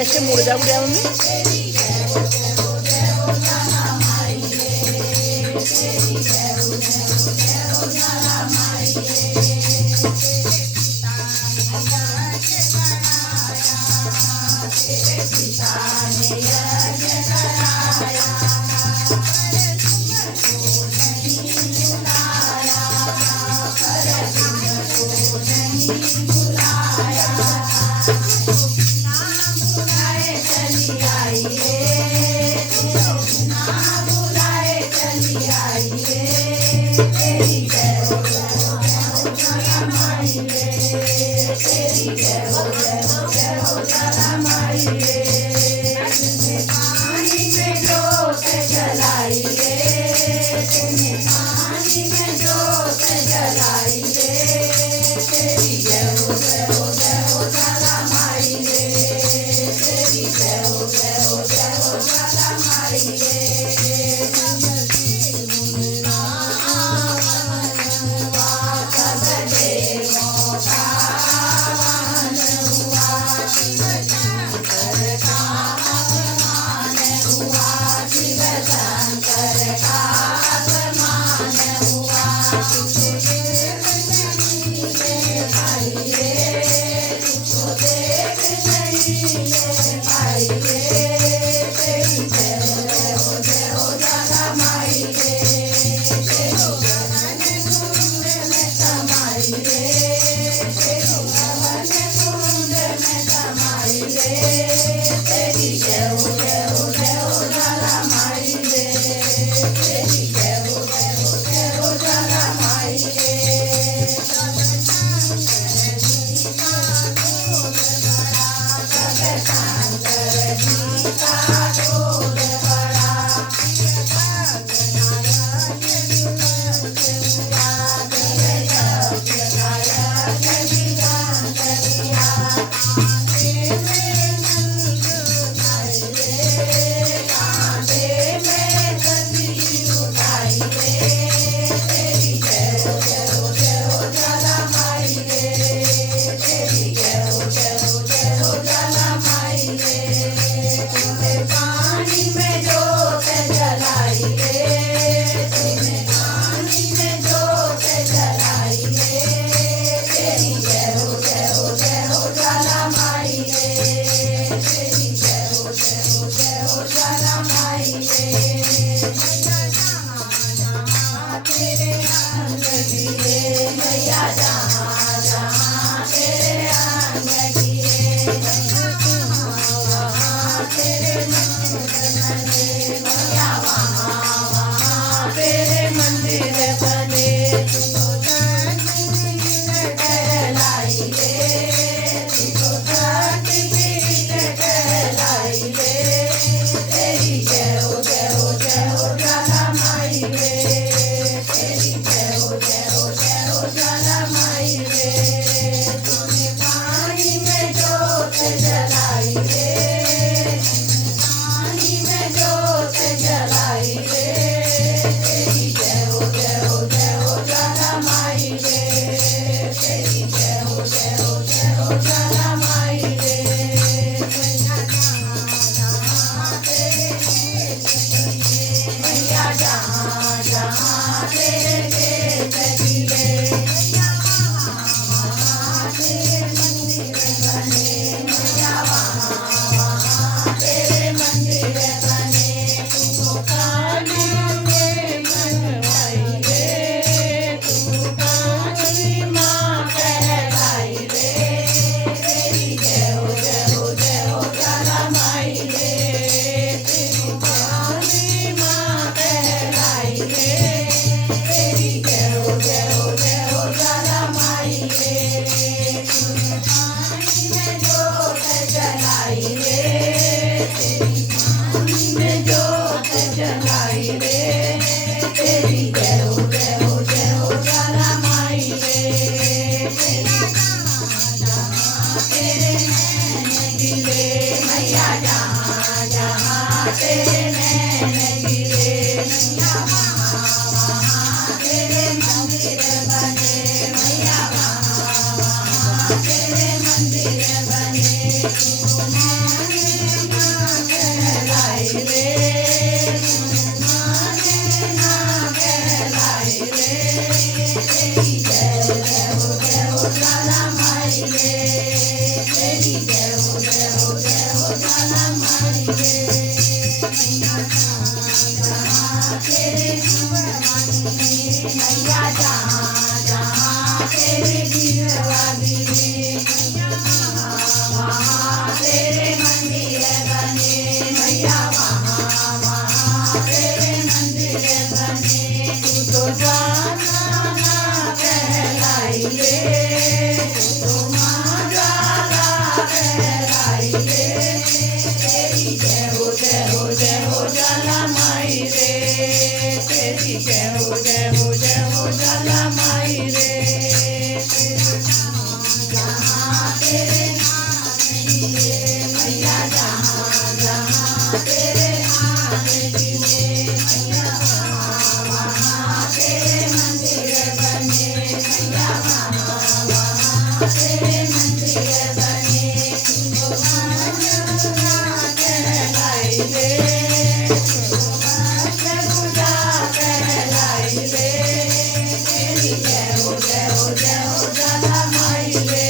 ऐसे मुड़ जा बुढ़िया मम्मी। तेरे माई रे तेरी जय हो जय हो जय हो ज्वाला माई रे मैया जहाँ तेरे दीवानी मैया जहाँ जहाँ तेरे दीवानी रे वहाँ तेरे मंदिर बने मैया वहाँ वहाँ तेरे मंदिर बने तू तो ज्वाला ना कहलाई रे तू तो माँ ज्वाला कहलाई रे तेरी जय हो जय हो जय हो ज्वाला माई रे तेरी जय हो जय हो जय हो ज्वाला माई रे जहाँ तेरे नाम दिए मैया जहाँ जहाँ तेरे नाम दिए मैया वहाँ तेरे मंदिर बने मैया वहाँ वहाँ तेरे मंदिर बने तुझको पूजा कहलाई रे तुझको पूजा कहलाई रे तेरी जय हो जय हो जय हो ज्वाला माई रे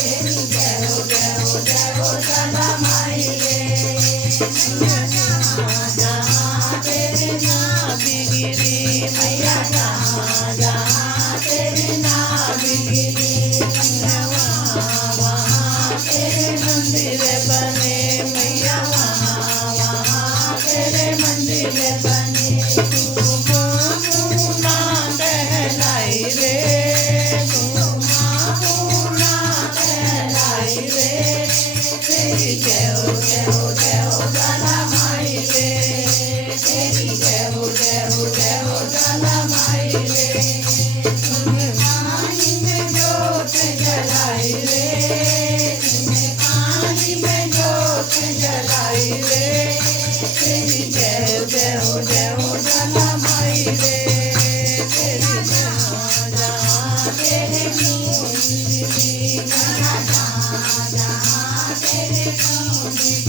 तेरी जय हो जय हो जय हो ज्वाला माई रे मैया जहाँ जहाँ तेरे नाम गिरी मैया जहाँ जहाँ तेरे नाम गिरी मैया वहाँ वहाँ तेरे मंदिर बने मैया वहाँ वहाँ तेरे मंदिर बने तू पूना कहलाई रे तू माँ पूना कहलाई रे तेरी जय हो जय हो जय हो ज्वाला माई रे तेरी जय हो जय हो जय हो ज्वाला माई रे तूने पानी में जोत जलाई रे तूने पानी में जोत जलाई रे तेरी जय हो जय हो जय हो ज्वाला माई रे तेरी जहाँ जहाँ तेरे मंदिर जहाँ जहाँ तेरे मंदिर